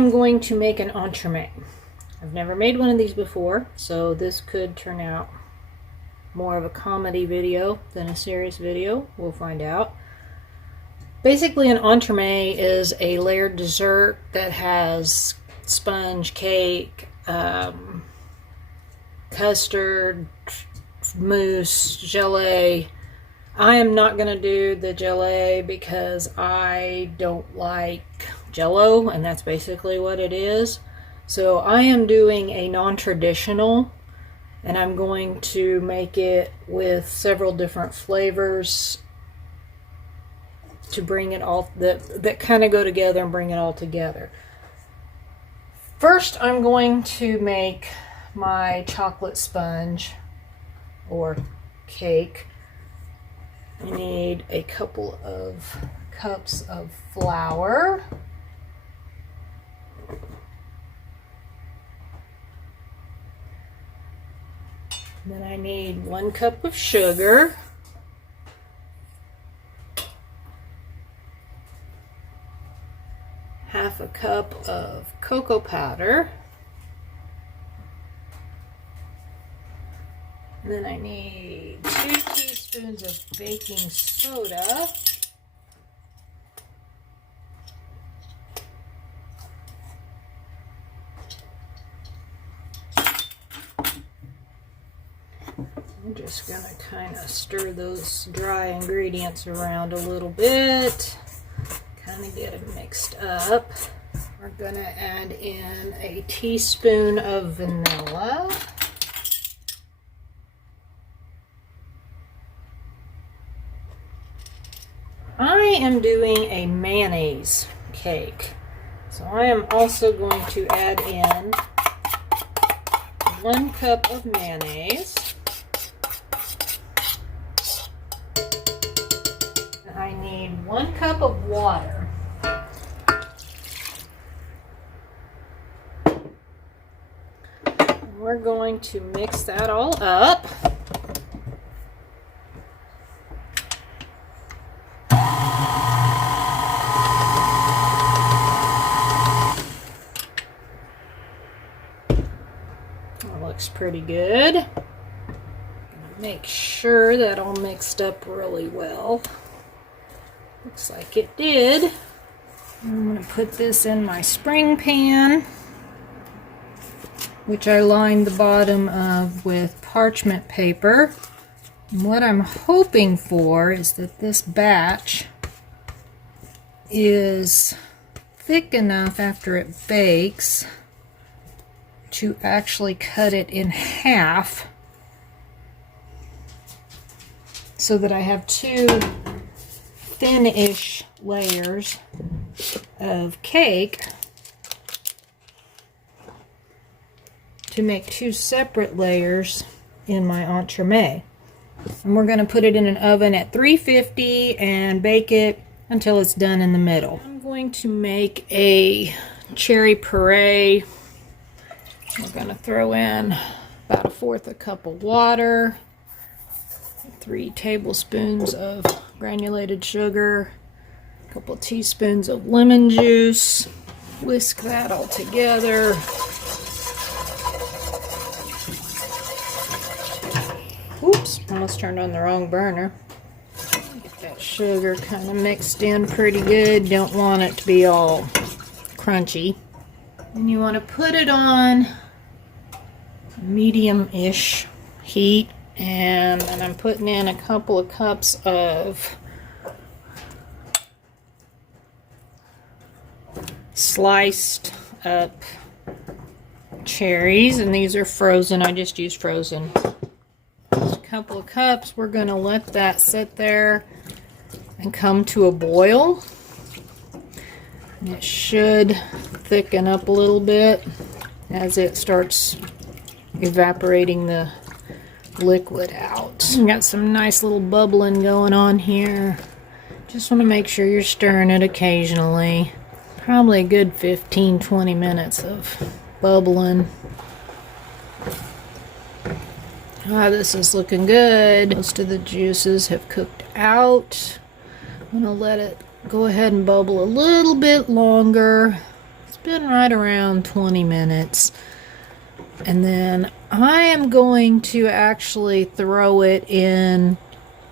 I'm going to make an entremet. I've never made one of these before, so this could turn out more of a comedy video than a serious video. We'll find out. Basically, an entremet is a layered dessert that has sponge cake, custard, mousse, gelée. I am not going to do the gelée because I don't like Jello, and that's basically what it is. So I am doing a non-traditional, and I'm going to make it with several different flavors to bring it all, that kind of go together and bring it all together. First, I'm going to make my chocolate sponge or cake. I need a couple of cups of flour. Then I need 1 cup of sugar. Half a cup of cocoa powder. And then I need 2 teaspoons of baking soda. I'm just going to kind of stir those dry ingredients around a little bit. Kind of get them mixed up. We're going to add in a teaspoon of vanilla. I am doing a mayonnaise cake, so I am also going to add in 1 cup of mayonnaise. I need 1 cup of water. We're going to mix that all up. That looks pretty good. Make sure that all mixed up really well. Looks like it did. I'm going to put this in my spring pan, which I lined the bottom of with parchment paper. And what I'm hoping for is that this batch is thick enough after it bakes to actually cut it in half so that I have 2 thin-ish layers of cake to make 2 separate layers in my entremet. And we're going to put it in an oven at 350 and bake it until it's done in the middle. I'm going to make a cherry puree. We're going to throw in about 1/4 cup of water, 3 tablespoons of granulated sugar, a couple teaspoons of lemon juice. Whisk that all together. Oops, almost turned on the wrong burner. Get that sugar kind of mixed in pretty good. Don't want it to be all crunchy. And you want to put it on medium-ish heat. And then I'm putting in a couple of cups of sliced up cherries, and these are frozen. I just used frozen. Just a couple of cups. We're going to let that sit there and come to a boil. And it should thicken up a little bit as it starts evaporating the liquid out. Got some nice little bubbling going on here. Just want to make sure you're stirring it occasionally. Probably a good 15-20 minutes of bubbling. This is looking good. Most of the juices have cooked out. I'm going to let it go ahead and bubble a little bit longer. It's been right around 20 minutes. And then I am going to actually throw it in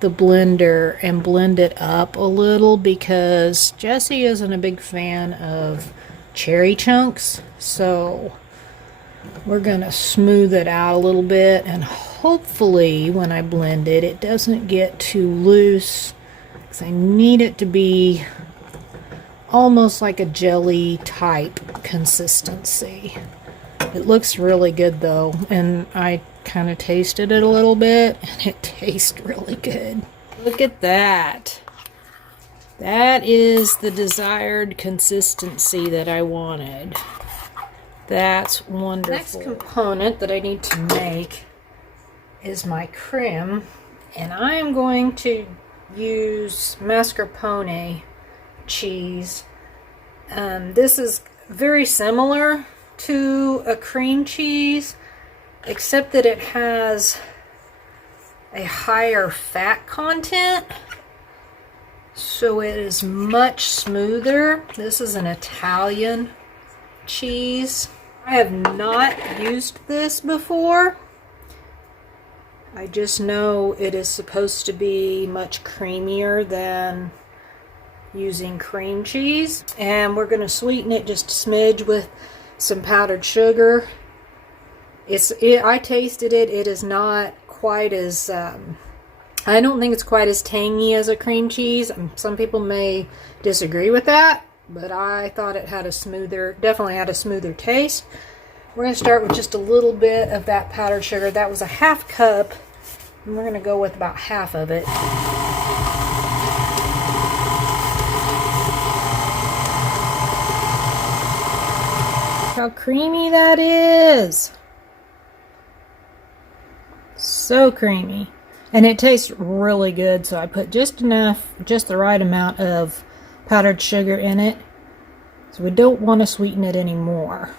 the blender and blend it up a little because Jesse isn't a big fan of cherry chunks. So we're going to smooth it out a little bit, and hopefully when I blend it, it doesn't get too loose because I need it to be almost like a jelly type consistency. It looks really good though, and I kind of tasted it a little bit and it tastes really good. Look at that. That is the desired consistency that I wanted. That's wonderful. Next component that I need to make is my creme, and I am going to use mascarpone cheese. This is very similar to a cream cheese, except that it has a higher fat content, so it is much smoother. This is an Italian cheese. I have not used this before. I just know it is supposed to be much creamier than using cream cheese. And we're going to sweeten it just a smidge with some powdered sugar. I tasted it. It is not quite as, I don't think it's quite as tangy as a cream cheese. Some people may disagree with that, but I thought it had a smoother, definitely had a smoother taste. We're going to start with just a little bit of that powdered sugar. That was a half cup, and we're going to go with about half of it. How creamy that is. So creamy. And it tastes really good, so I put just enough, just the right amount of powdered sugar in it. So we don't want to sweeten it anymore.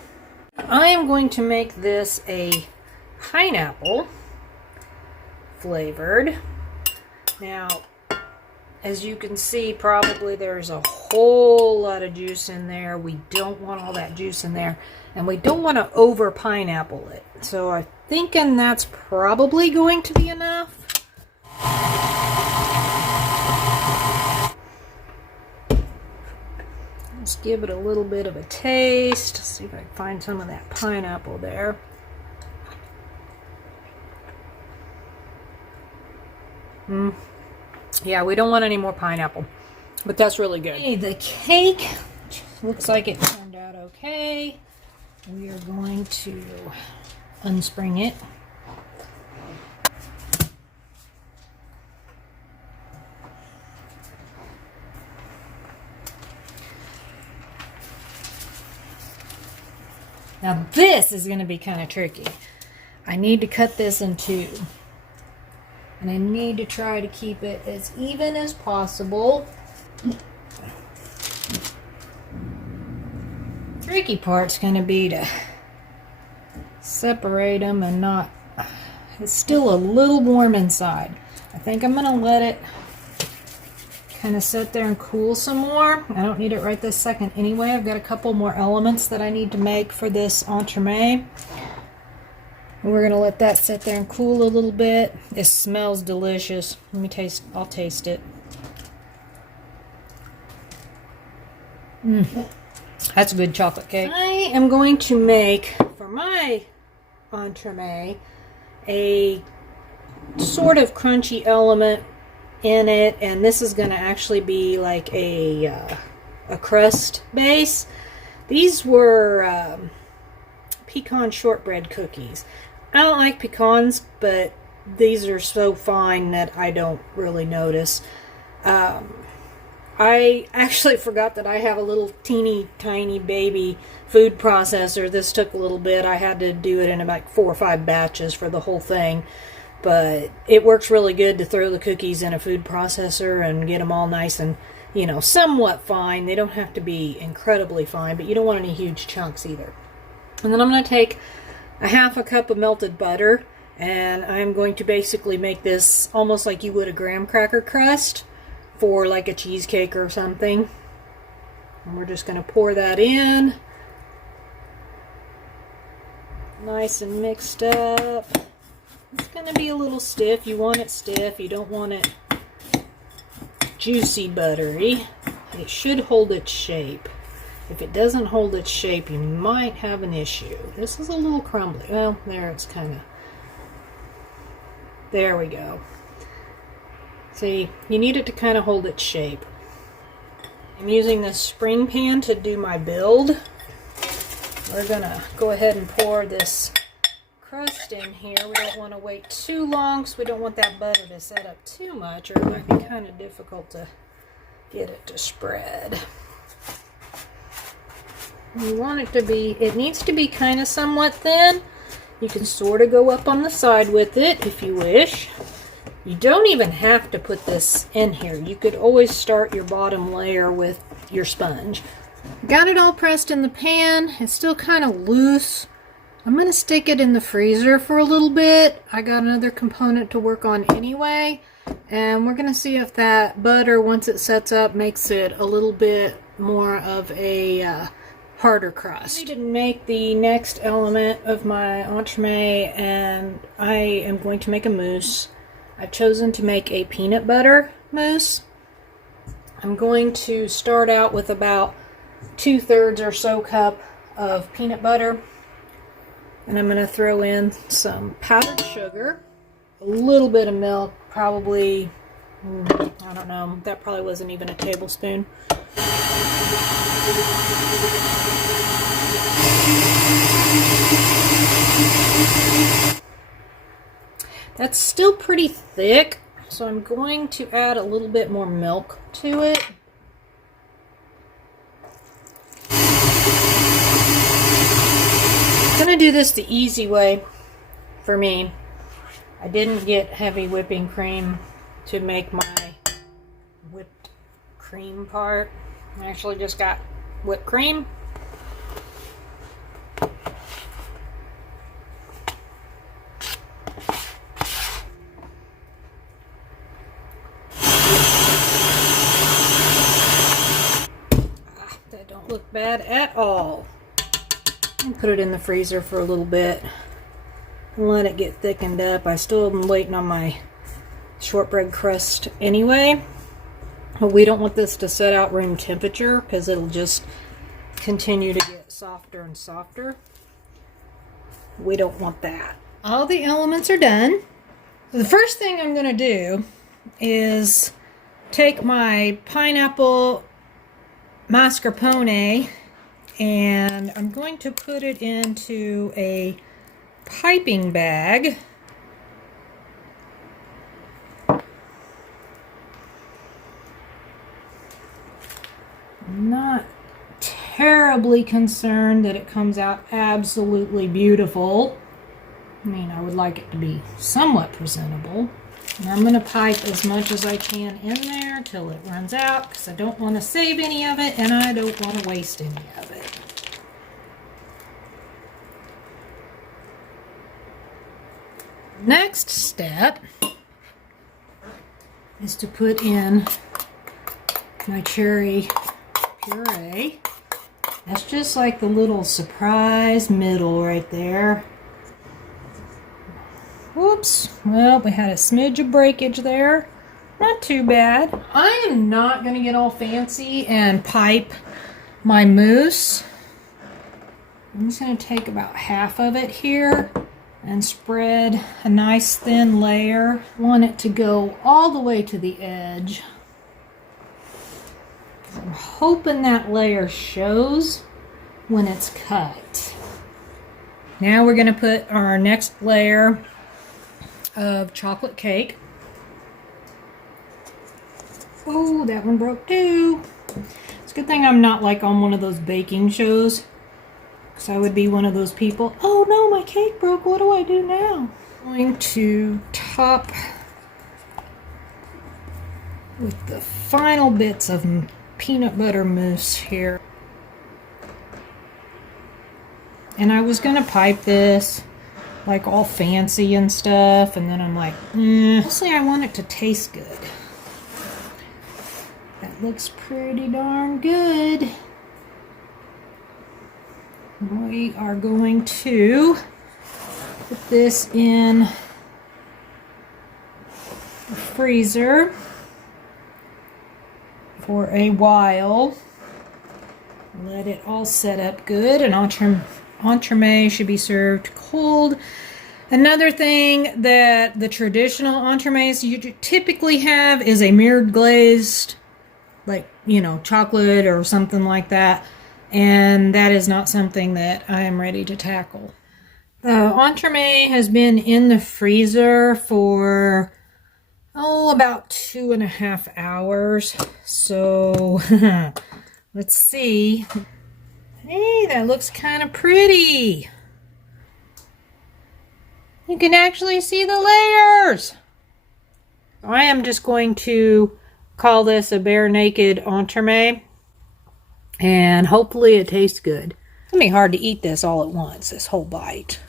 I am going to make this a pineapple flavored. Now, as you can see, probably there's a whole lot of juice in there. We don't want all that juice in there, and we don't want to over pineapple it. So I'm thinking that's probably going to be enough. Let's give it a little bit of a taste. See if I can find some of that pineapple there. Yeah, we don't want any more pineapple, but that's really good. Okay, the cake looks like it turned out okay. We are going to unspring it. Now this is going to be kind of tricky. I need to cut this in two. And I need to try to keep it as even as possible. Tricky part's going to be to separate them and not... It's still a little warm inside. I think I'm going to let it kind of sit there and cool some more. I don't need it right this second anyway. I've got a couple more elements that I need to make for this entremet. And we're going to let that sit there and cool a little bit. It smells delicious. Let me taste, I'll taste it. That's a good chocolate cake. I am going to make, for my entremet, a sort of crunchy element in it, and this is going to actually be like a crust base. These were pecan shortbread cookies. I don't like pecans, but these are so fine that I don't really notice. I actually forgot that I have a little teeny tiny baby food processor. This took a little bit. I had to do it in about 4 or 5 batches for the whole thing. But it works really good to throw the cookies in a food processor and get them all nice and, you know, somewhat fine. They don't have to be incredibly fine, but you don't want any huge chunks either. And then I'm going to take a half a cup of melted butter, and I'm going to basically make this almost like you would a graham cracker crust for like a cheesecake or something. And we're just going to pour that in. Nice and mixed up. It's going to be a little stiff. You want it stiff. You don't want it juicy buttery. It should hold its shape. If it doesn't hold its shape, you might have an issue. This is a little crumbly. Well, there it's kind of... There we go. See, you need it to kind of hold its shape. I'm using this spring pan to do my build. We're going to go ahead and pour this crust in here. We don't want to wait too long because we don't want that butter to set up too much, or it might be kind of difficult to get it to spread. You want it to be, it needs to be kind of somewhat thin. You can sort of go up on the side with it if you wish. You don't even have to put this in here. You could always start your bottom layer with your sponge. Got it all pressed in the pan. It's still kind of loose. I'm going to stick it in the freezer for a little bit. I got another component to work on anyway. And we're going to see if that butter, once it sets up, makes it a little bit more of a harder crust. I didn't make the next element of my entremet, and I am going to make a mousse. I've chosen to make a peanut butter mousse. I'm going to start out with about 2/3 or so cup of peanut butter. And I'm going to throw in some powdered sugar, a little bit of milk, probably, I don't know, that probably wasn't even a tablespoon. That's still pretty thick, so I'm going to add a little bit more milk to it. I'm going to do this the easy way for me. I didn't get heavy whipping cream to make my whipped cream part. I actually just got whipped cream. That don't look bad at all. And put it in the freezer for a little bit and let it get thickened up. I still am waiting on my shortbread crust anyway. But we don't want this to set out room temperature because it'll just continue to get softer and softer. We don't want that. All the elements are done. So the first thing I'm going to do is take my pineapple mascarpone and I'm going to put it into a piping bag. I'm not terribly concerned that it comes out absolutely beautiful. I mean, I would like it to be somewhat presentable. And I'm going to pipe as much as I can in there till it runs out because I don't want to save any of it and I don't want to waste any of it. Next step is to put in my cherry puree. That's just like the little surprise middle right there. Whoops. Well, we had a smidge of breakage there. Not too bad. I am not going to get all fancy and pipe my mousse. I'm just going to take about half of it here and spread a nice thin layer. I want it to go all the way to the edge. I'm hoping that layer shows when it's cut. Now we're going to put our next layer of chocolate cake. Oh, that one broke too. It's a good thing I'm not like on one of those baking shows, because I would be one of those people, oh no, my cake broke, what do I do now? I'm going to top with the final bits of peanut butter mousse here. And I was going to pipe this like all fancy and stuff, and then I'm like, mostly I want it to taste good. That looks pretty darn good. We are going to Put this in the freezer for a while. Let it all set up good. An entremet should be served cold. Another thing that the traditional entremets you typically have is a mirrored glazed, like, you know, chocolate or something like that. And that is not something that I am ready to tackle. The entremet has been in the freezer for, about 2.5 hours. So let's see. Hey, that looks kind of pretty. You can actually see the layers. I am just going to call this a bare naked entremet, and hopefully it tastes good. It's gonna be hard to eat this all at once, this whole bite.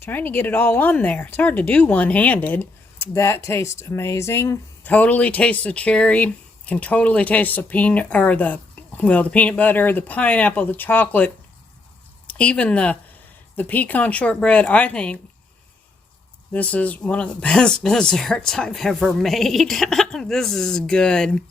Trying to get it all on there. It's hard to do one-handed. That tastes amazing. Totally tastes the cherry. Can totally taste the peanut, or the peanut butter, the pineapple, the chocolate, even the pecan shortbread. I think this is one of the best desserts I've ever made. This is good.